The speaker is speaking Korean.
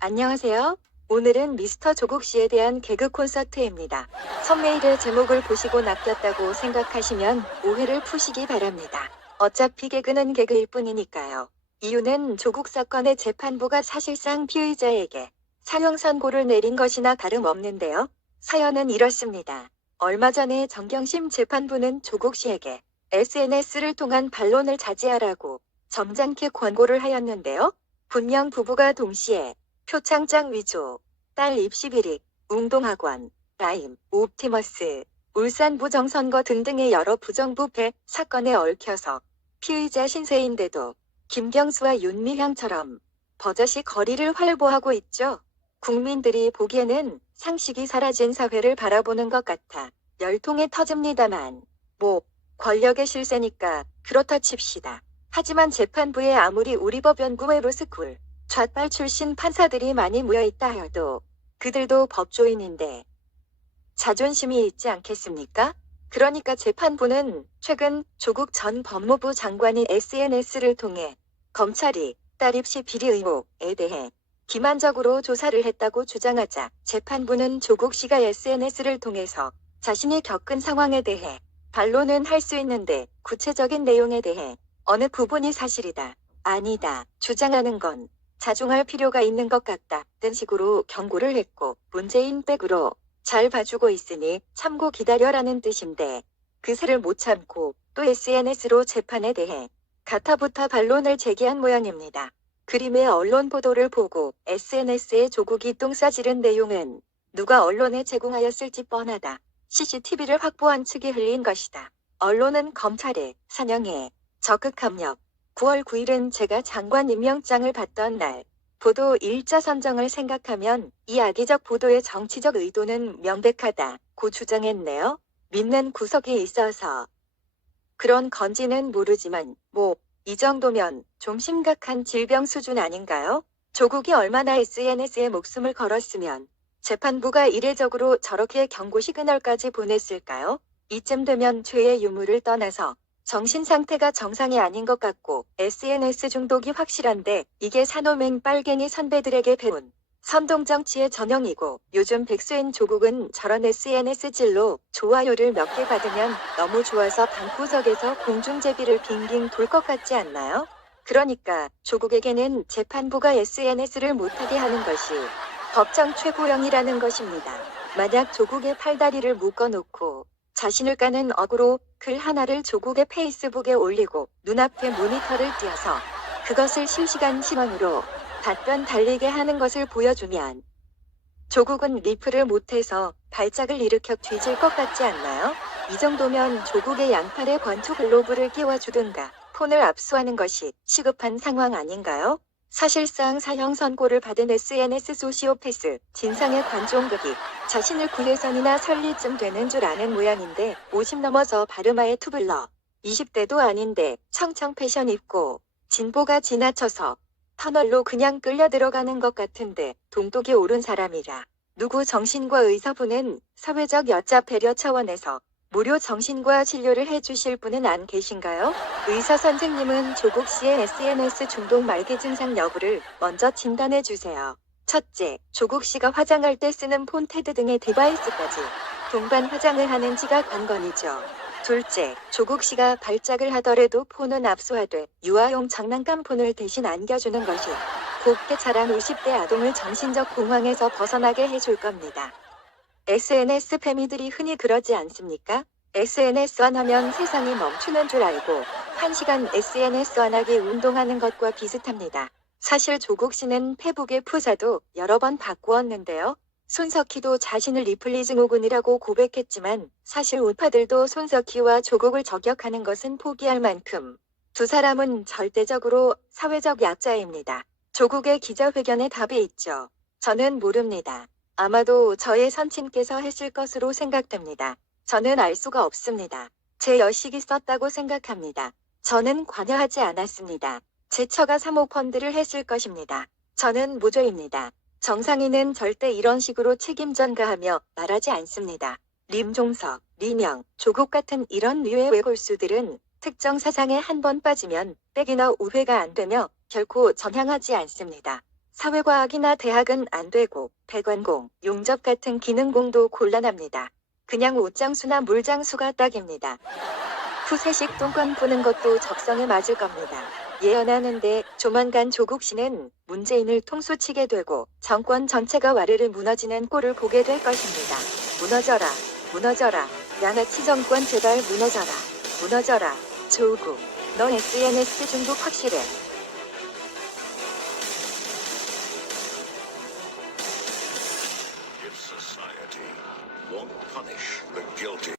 안녕하세요. 오늘은 미스터 조국 씨에 대한 개그 콘서트입니다. 썸네일의 제목을 보시고 낚였다고 생각하시면 오해를 푸시기 바랍니다. 어차피 개그는 개그일 뿐이니까요. 이유는 조국 사건의 재판부가 사실상 피의자에게 사형 선고를 내린 것이나 다름없는데요. 사연은 이렇습니다. 얼마 전에 정경심 재판부는 조국 씨에게 SNS를 통한 반론을 자제하라고 점잖게 권고를 하였는데요. 분명 부부가 동시에 표창장 위조, 딸 입시 비리, 운동학원, 라임, 옵티머스, 울산 부정선거 등등의 여러 부정부패 사건에 얽혀서 피의자 신세인데도 김경수와 윤미향처럼 버젓이 거리를 활보하고 있죠. 국민들이 보기에는 상식이 사라진 사회를 바라보는 것 같아 열통이 터집니다만, 권력의 실세니까 그렇다 칩시다. 하지만 재판부에 아무리 우리 법 연구 외로스쿨 좌빨 출신 판사들이 많이 모여있다 하여도 그들도 법조인인데 자존심이 있지 않겠습니까? 그러니까 재판부는 최근 조국 전 법무부 장관이 SNS를 통해 검찰이 딸 입시 비리 의혹에 대해 기만적으로 조사를 했다고 주장하자 재판부는 조국 씨가 SNS를 통해서 자신이 겪은 상황에 대해 반론은 할 수 있는데 구체적인 내용에 대해 어느 부분이 사실이다, 아니다 주장하는 건 자중할 필요가 있는 것 같다 는 식으로 경고를 했고, 문재인 백으로 잘 봐주고 있으니 참고 기다려라는 뜻인데 그새를 못 참고 또 SNS로 재판에 대해 가타부타 반론을 제기한 모양입니다. 그림의 언론 보도를 보고 SNS에 조국이 똥 싸지른 내용은 누가 언론에 제공하였을지 뻔하다. CCTV를 확보한 측이 흘린 것이다. 언론은 검찰의 사냥에 적극 협력. 9월 9일은 제가 장관 임명장을 받던 날. 보도 일자 선정을 생각하면 이 악의적 보도의 정치적 의도는 명백하다고 주장했네요. 믿는 구석이 있어서 그런 건지는 모르지만 이 정도면 좀 심각한 질병 수준 아닌가요? 조국이 얼마나 SNS에 목숨을 걸었으면 재판부가 이례적으로 저렇게 경고 시그널까지 보냈을까요? 이쯤 되면 죄의 유무를 떠나서 정신 상태가 정상이 아닌 것 같고 SNS 중독이 확실한데 이게 산호맹 빨갱이 선배들에게 배운 선동정치의 전형이고, 요즘 백수인 조국은 저런 SNS 질로 좋아요를 몇 개 받으면 너무 좋아서 방구석에서 공중제비를 빙빙 돌 것 같지 않나요? 그러니까 조국에게는 재판부가 SNS를 못하게 하는 것이 법정 최고령이라는 것입니다. 만약 조국의 팔다리를 묶어놓고 자신을 까는 어구로 글 하나를 조국의 페이스북에 올리고 눈앞에 모니터를 띄어서 그것을 실시간 시간으로 답변 달리게 하는 것을 보여주면 조국은 리플을 못해서 발작을 일으켜 뒤질 것 같지 않나요? 이 정도면 조국의 양팔에 권투 글로브를 끼워주든가 폰을 압수하는 것이 시급한 상황 아닌가요? 사실상 사형 선고를 받은 SNS 소시오패스 진상의 관종극이 자신을 구혜선이나 설리쯤 되는 줄 아는 모양인데 50 넘어서 바르마의 투블러 20대도 아닌데 청청 패션 입고 진보가 지나쳐서 터널로 그냥 끌려 들어가는 것 같은데 동독이 오른 사람이라 누구 정신과 의사분은 사회적 여자 배려 차원에서 무료 정신과 진료를 해주실 분은 안 계신가요? 의사 선생님은 조국 씨의 SNS 중독 말기 증상 여부를 먼저 진단해 주세요. 첫째, 조국 씨가 화장할 때 쓰는 폰, 패드 등의 디바이스까지 동반 화장을 하는지가 관건이죠. 둘째, 조국 씨가 발작을 하더라도 폰은 압수하되 유아용 장난감 폰을 대신 안겨주는 것이 곱게 자란 50대 아동을 정신적 공황에서 벗어나게 해줄 겁니다. SNS 패미들이 흔히 그러지 않습니까? SNS 안 하면 세상이 멈추는 줄 알고 1시간 SNS 안 하기 운동하는 것과 비슷합니다. 사실 조국 씨는 페북의 프사도 여러 번 바꾸었는데요. 손석희도 자신을 리플리 증후군이라고 고백했지만 사실 우파들도 손석희와 조국을 저격하는 것은 포기할 만큼 두 사람은 절대적으로 사회적 약자입니다. 조국의 기자회견에 답이 있죠. 저는 모릅니다. 아마도 저의 선친께서 했을 것으로 생각됩니다. 저는 알 수가 없습니다. 제 여식이 썼다고 생각합니다. 저는 관여하지 않았습니다. 제 처가 사모펀드를 했을 것입니다. 저는 무죄입니다. 정상인은 절대 이런 식으로 책임 전가하며 말하지 않습니다. 림종석, 리명, 조국 같은 이런 류의 외골수들은 특정 사상에 한 번 빠지면 백이나 우회가 안 되며 결코 전향하지 않습니다. 사회과학이나 대학은 안 되고 배관공, 용접 같은 기능공도 곤란합니다. 그냥 옷장수나 물장수가 딱입니다. 푸세식 똥관 보는 것도 적성에 맞을 겁니다. 예언하는데 조만간 조국 씨는 문재인을 통수치게 되고 정권 전체가 와르르 무너지는 꼴을 보게 될 것입니다. 무너져라, 무너져라. 양아치 정권 제발 무너져라, 무너져라. 조국, 너 SNS 중독 확실해. If society won't punish the guilty,